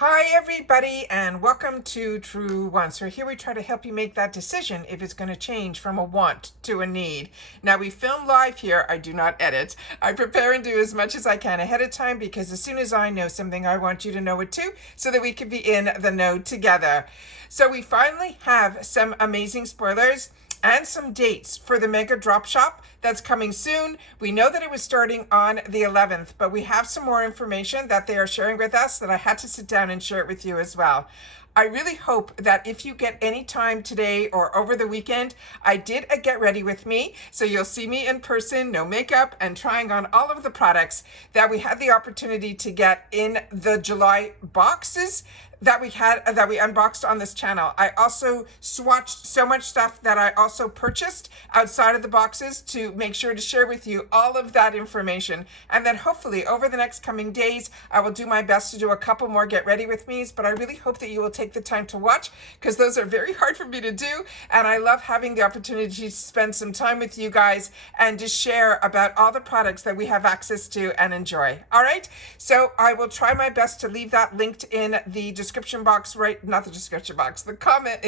Hi everybody and welcome to Truewants. So here we try to help you make that decision if it's going to change from a want to a need. Now we film live here. I do not edit. I prepare and do as much as I can ahead of time because as soon as I know something, I want you to know it too so that we can be in the know together. So we finally have some amazing spoilers and some dates for the Mega Drop Shop that's coming soon. We know that it was starting on the 11th, but we have some more information that they are sharing with us that I had to sit down and share it with you as well. I really hope that if you get any time today or over the weekend, I did a get ready with me. So you'll see me in person, no makeup, and trying on all of the products that we had the opportunity to get in the July boxes that we unboxed on this channel. I also swatched so much stuff that I also purchased outside of the boxes to make sure to share with you all of that information. And then hopefully over the next coming days, I will do my best to do a couple more get ready with me's, but I really hope that you will take the time to watch because those are very hard for me to do. And I love having the opportunity to spend some time with you guys and to share about all the products that we have access to and enjoy. All right. So I will try my best to leave that linked in the description box, not the description box, the comment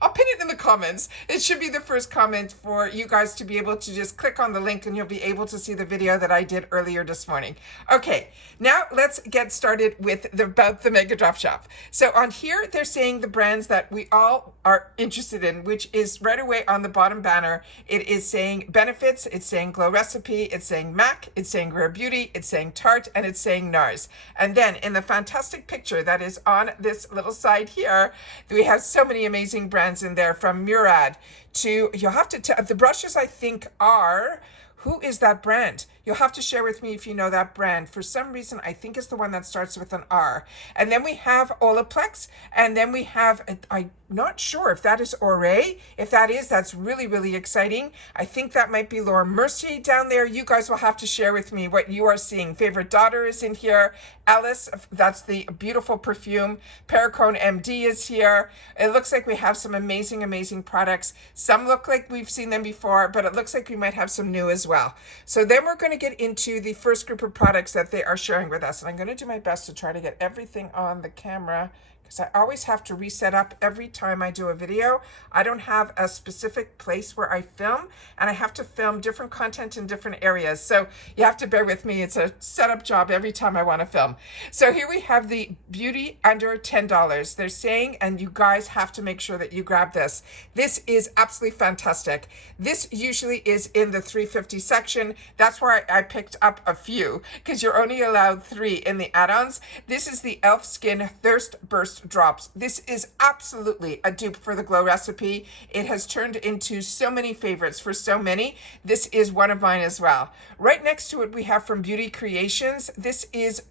I'll pin it in the comments. It should be the first comment for you guys to be able to just click on the link and you'll be able to see the video that I did earlier this morning. Okay, now let's get started with about the Mega Drop Shop. So on here, they're saying the brands that we all are interested in, which is right away on the bottom banner. It is saying Benefits, it's saying Glow Recipe, it's saying MAC, it's saying Rare Beauty, it's saying Tarte, and it's saying NARS. And then in the fantastic picture that is on this little side here, we have so many amazing brands in there, from Murad to, you'll have to tell, the brushes I think are, who is that brand? You'll have to share with me if you know that brand. For some reason, I think it's the one that starts with an R. And then we have Olaplex, and then we have, I'm not sure if that is Oré. If that is, that's really, really exciting. I think that might be Laura Mercier down there. You guys will have to share with me what you are seeing. Favorite Daughter is in here. Alice, that's the beautiful perfume. Perricone MD is here. It looks like we have some amazing, amazing products. Some look like we've seen them before, but it looks like we might have some new as well. So then we're going to get into the first group of products that they are sharing with us. And I'm going to do my best to try to get everything on the camera, because I always have to reset up every time I do a video. I don't have a specific place where I film, and I have to film different content in different areas. So you have to bear with me. It's a setup job every time I want to film. So here we have the beauty under $10. They're saying, and you guys have to make sure that you grab this. This is absolutely fantastic. This usually is in the $350 section. That's where I picked up a few, because you're only allowed 3 in the add-ons. This is the e.l.f. Skin Thirst Burst Drops. This is absolutely a dupe for the Glow Recipe. It has turned into so many favorites for so many. This is one of mine as well. Right next to it, we have from Beauty Creations. This is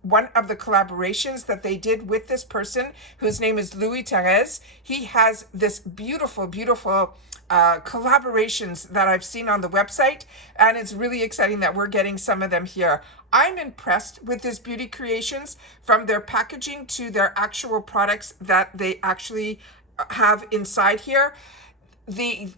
one of the collaborations that they did with this person whose name is Louis Therese. He has this beautiful, beautiful collaborations that I've seen on the website, and it's really exciting that we're getting some of them here. I'm impressed with this Beauty Creations, from their packaging to their actual products that they actually have inside here. The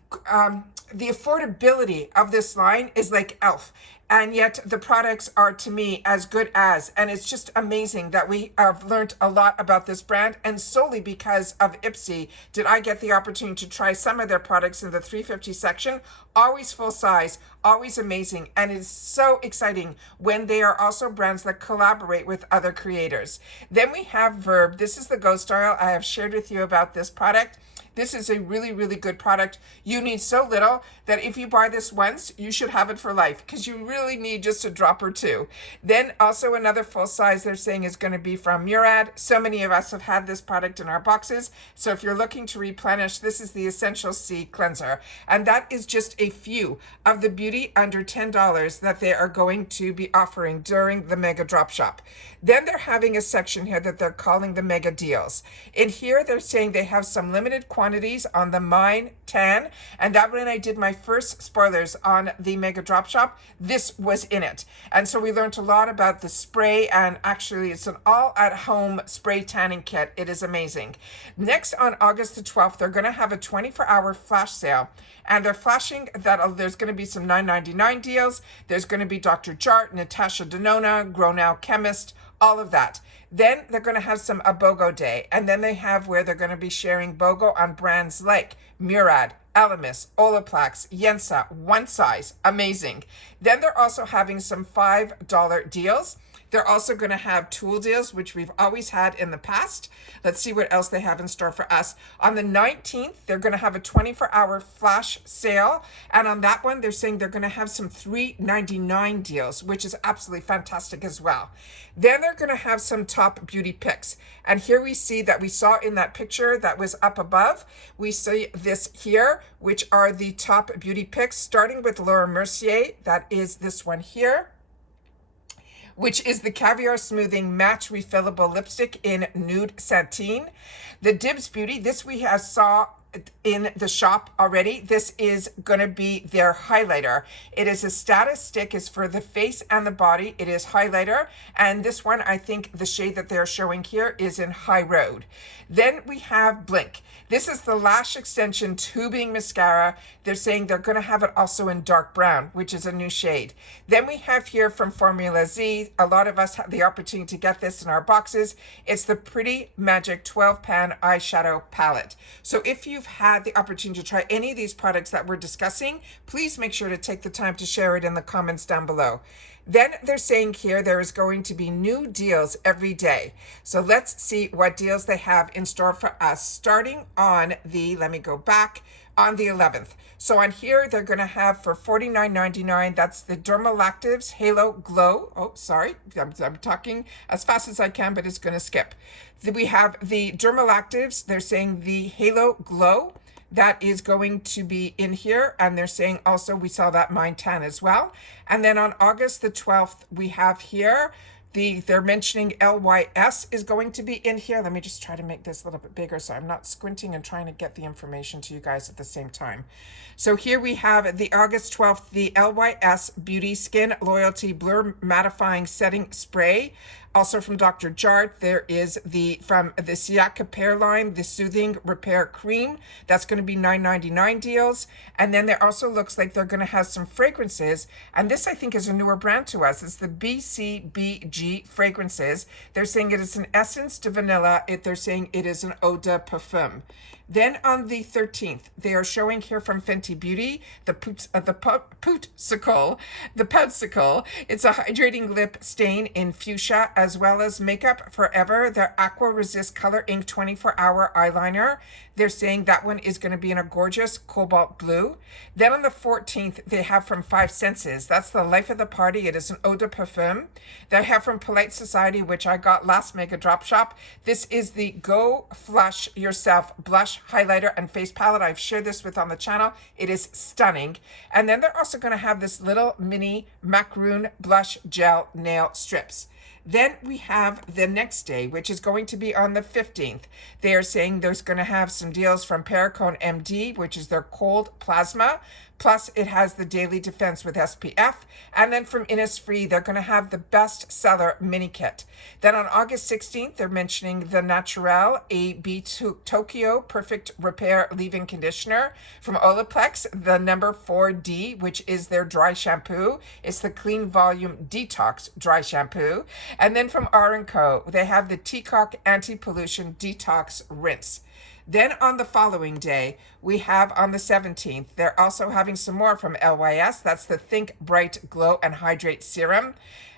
affordability of this line is like e.l.f. And yet the products are, to me, as good as. And it's just amazing that we have learned a lot about this brand. And solely because of IPSY did I get the opportunity to try some of their products in the $350 section. Always full size, always amazing. And it's so exciting when they are also brands that collaborate with other creators. Then we have Verb. This is the Ghost Oil. I have shared with you about this product. This is a really, really good product. You need so little that if you buy this once, you should have it for life, because you really need just a drop or two. Then also another full size they're saying is going to be from Murad. So many of us have had this product in our boxes. So if you're looking to replenish, this is the Essential C Cleanser. And that is just a few of the beauty under $10 that they are going to be offering during the Mega Drop Shop. Then they're having a section here that they're calling the Mega Deals. In here, they're saying they have some limited quantities on the Mine Tan, and that when I did my first spoilers on the Mega Drop Shop, this was in it. And so we learned a lot about the spray, and actually it's an all-at-home spray tanning kit. It is amazing. Next, on August the 12th, they're going to have a 24-hour flash sale, and they're flashing that there's going to be some $9.99 deals. There's going to be Dr. Jart, Natasha Denona, Grow Now Chemist, all of that. Then they're going to have some a BOGO day, and then they have where they're going to be sharing BOGO on brands like Murad, Elemis, Olaplex, Yensa, One Size, amazing. Then they're also having some $5 deals. They're also going to have tool deals, which we've always had in the past. Let's see what else they have in store for us. On the 19th, they're going to have a 24-hour flash sale. And on that one, they're saying they're going to have some $3.99 deals, which is absolutely fantastic as well. Then they're going to have some top beauty picks. And here we see that we saw in that picture that was up above, we see this here, which are the top beauty picks, starting with Laura Mercier. That is this one here, which is the Caviar Smoothing Match Refillable Lipstick in Nude Sateen. The Dibs Beauty, this we have saw in the shop already. This is going to be their highlighter. It is a status stick, is for the face and the body. It is highlighter, and this one, I think the shade that they're showing here is in High Road. Then we have Blink. This is the lash extension tubing mascara. They're saying they're going to have it also in dark brown, which is a new shade. Then we have here from Formula Z, a lot of us have the opportunity to get this in our boxes. It's the Pretty Magic 12-pan eyeshadow palette. So if you've had the opportunity to try any of these products that we're discussing, please make sure to take the time to share it in the comments down below. Then they're saying here there is going to be new deals every day. So let's see what deals they have in store for us, starting on the, let me go back, on the 11th. So on here, they're going to have for $49.99, that's the Dermalactives Halo Glow. Oh, sorry, I'm talking as fast as I can, but it's going to skip. We have the Dermalactives, they're saying the Halo Glow. That is going to be in here, and they're saying also we saw that Mind Tan as well. And then on August the 12th, we have here they're mentioning LYS is going to be in here. Let me just try to make this a little bit bigger so I'm not squinting and trying to get the information to you guys at the same time. So here we have the August 12th, the LYS Beauty Skin Loyalty Blur Mattifying Setting Spray. Also from Dr. Jart, there is from the Siaka Pear line, the Soothing Repair Cream. That's going to be $9.99 deals. And then there also looks like they're going to have some fragrances. And this, I think, is a newer brand to us. It's the BCBG fragrances. They're saying it is an Essence de Vanilla. They're saying it is an Eau de Parfum. Then on the 13th, they are showing here from Fenty Beauty, the Poutsicle. It's a hydrating lip stain in fuchsia, as well as Makeup Forever, their Aqua Resist Color Ink 24-hour eyeliner. They're saying that one is going to be in a gorgeous cobalt blue. Then on the 14th, they have from Five Senses. That's the Life of the Party. It is an Eau de Parfum. They have from Polite Society, which I got last Mega Drop Shop. This is the Go Flush Yourself Blush Highlighter and Face Palette. I've shared this with on the channel. It is stunning. And then they're also going to have this little mini macaroon blush gel nail strips. Then we have the next day, which is going to be on the 15th. They are saying there's going to have some deals from Perricone MD, which is their cold plasma. Plus, it has the Daily Defense with SPF. And then from Innisfree, they're going to have the Best Seller Mini Kit. Then on August 16th, they're mentioning the Naturel AB Tokyo Perfect Repair Leave-In Conditioner. From Olaplex, the number 4D, which is their dry shampoo. It's the Clean Volume Detox Dry Shampoo. And then from R&Co, they have the Teacock Anti-Pollution Detox Rinse. Then on the following day, we have on the 17th, they're also having some more from LYS. That's the Think Bright Glow and Hydrate Serum.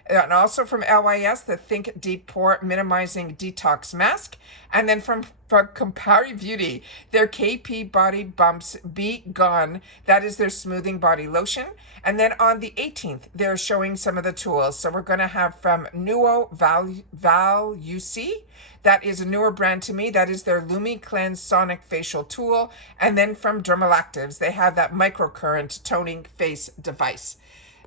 And also from LYS, the Think Deep Pore Minimizing Detox Mask. And then from Campari Beauty, their KP Body Bumps Be Gone. That is their smoothing body lotion. And then on the 18th, they're showing some of the tools. So we're going to have from Nuo Val UC. That is a newer brand to me. That is their Lumi Cleanse Sonic Facial Tool. And then from Dermalactives, they have that microcurrent toning face device.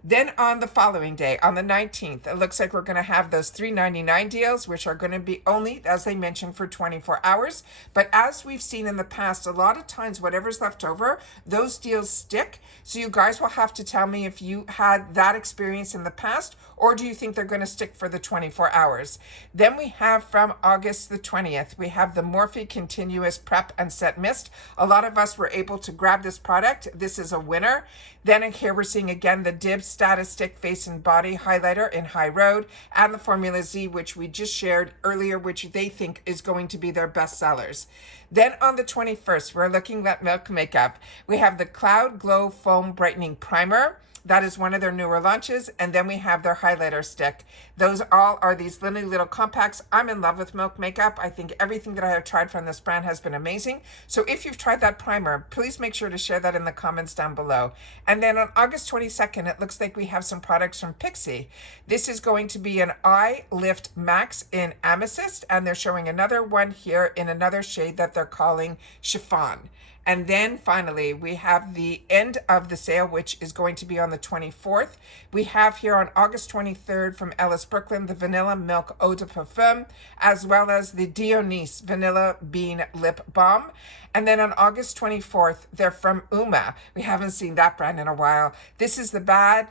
Then on the following day, on the 19th, it looks like we're going to have those $3.99 deals, which are going to be only, as they mentioned, for 24 hours. But as we've seen in the past, a lot of times, whatever's left over, those deals stick. So you guys will have to tell me if you had that experience in the past, or do you think they're going to stick for the 24 hours? Then we have from August the 20th, we have the Morphe Continuous Prep and Set Mist. A lot of us were able to grab this product. This is a winner. Then here we're seeing again the Dibs Status Stick Face and Body Highlighter in High Road, and the Formula Z, which we just shared earlier, which they think is going to be their best sellers. Then on the 21st, we're looking at Milk Makeup. We have the Cloud Glow Foam Brightening Primer. That is one of their newer launches. And then we have their highlighter stick. Those all are these little compacts. I'm in love with Milk Makeup. I think everything that I have tried from this brand has been amazing. So if you've tried that primer, please make sure to share that in the comments down below. And then on August 22nd, it looks like we have some products from IPSY. This is going to be an Eye Lift Max in Amethyst, and they're showing another one here in another shade that they're calling Chiffon. And then finally, we have the end of the sale, which is going to be on the 24th. We have here on August 23rd from Ellis Brooklyn, the Vanilla Milk Eau de Parfum, as well as the Dionys Vanilla Bean Lip Balm. And then on August 24th, they're from Uma. We haven't seen that brand in a while. This is the Bad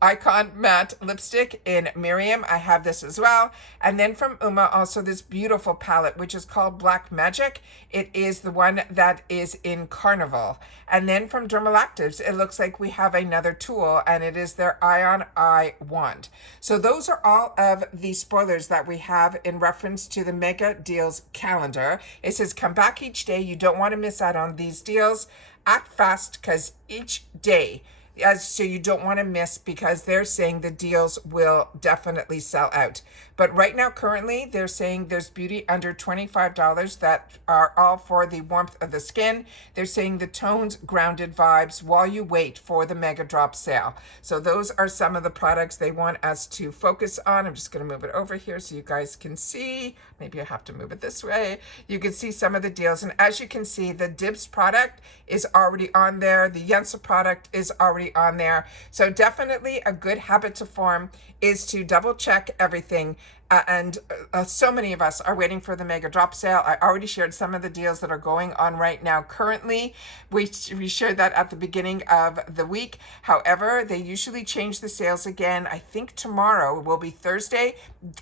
Icon Matte Lipstick in Miriam. I have this as well. And then from Uma, also this beautiful palette, which is called Black Magic. It is the one that is in Carnival. And then from Dermalactives, it looks like we have another tool, and it is their Ion Eye Wand. So those are all of the spoilers that we have in reference to the Mega Deals calendar. It says, come back each day. You don't want to miss out on these deals. Act fast, because each day, so you don't want to miss, because they're saying the deals will definitely sell out. But right now, currently, they're saying there's beauty under $25 that are all for the warmth of the skin. They're saying the tones, grounded vibes while you wait for the Mega Drop sale. So those are some of the products they want us to focus on. I'm just going to move it over here so you guys can see. Maybe I have to move it this way. You can see some of the deals. And as you can see, the Dibs product is already on there. The Yensa product is already on there. So definitely a good habit to form is to double check everything. So many of us are waiting for the Mega Drop sale. I already shared some of the deals that are going on right now currently. We shared that at the beginning of the week. However, they usually change the sales again. I think tomorrow will be Thursday.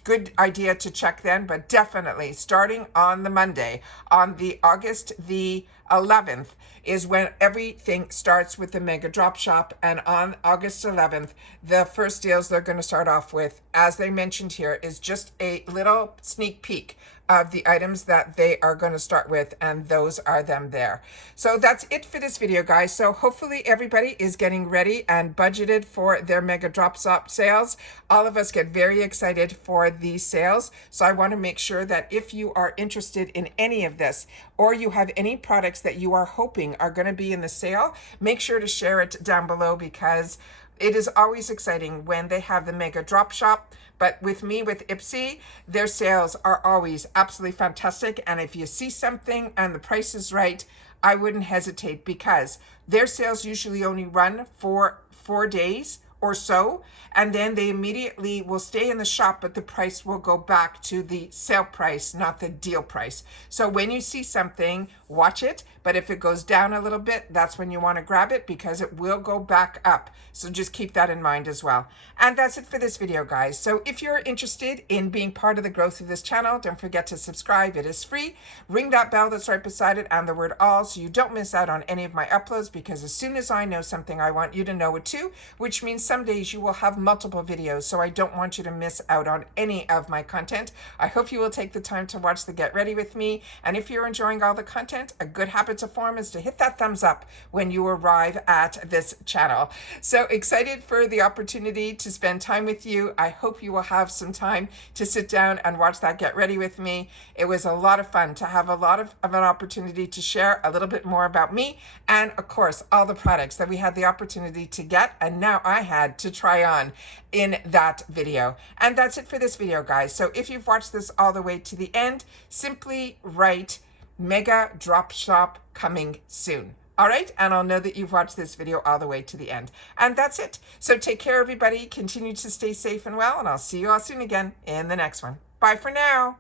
Good idea to check then, but definitely starting on the Monday, on the August the 11th, is when everything starts with the Mega Drop Shop. And on August 11th, the first deals they're going to start off with, as they mentioned here, is just a little sneak peek of the items that they are going to start with, and those are them there. So that's it for this video, guys. So hopefully everybody is getting ready and budgeted for their Mega Drop Shop sales. All of us get very excited for these sales. So I want to make sure that if you are interested in any of this, or you have any products that you are hoping are going to be in the sale, make sure to share it down below, because it is always exciting when they have the Mega Drop Shop. But with me, with IPSY, their sales are always absolutely fantastic. And if you see something and the price is right, I wouldn't hesitate, because their sales usually only run for 4 days or so, and then they immediately will stay in the shop, but the price will go back to the sale price, not the deal price. So when you see something, watch it, but if it goes down a little bit, that's when you want to grab it, because it will go back up. So just keep that in mind as well. And that's it for this video, guys. So if you're interested in being part of the growth of this channel, don't forget to subscribe. It is free. Ring that bell that's right beside it and the word all, so you don't miss out on any of my uploads, because as soon as I know something, I want you to know it too, which means some days you will have multiple videos, so I don't want you to miss out on any of my content. I hope you will take the time to watch the Get Ready with me, and if you're enjoying all the content, a good habit to form is to hit that thumbs up when you arrive at this channel. So excited for the opportunity to spend time with you. I hope you will have some time to sit down and watch that Get Ready with me. It was a lot of fun to have a lot of an opportunity to share a little bit more about me, and of course all the products that we had the opportunity to get and now I had to try on in that video. And that's it for this video, guys. So if you've watched this all the way to the end, simply write Mega Drop Shop coming soon. All right, and I'll know that you've watched this video all the way to the end. And that's it. So take care, everybody. Continue to stay safe and well, and I'll see you all soon again in the next one. Bye for now.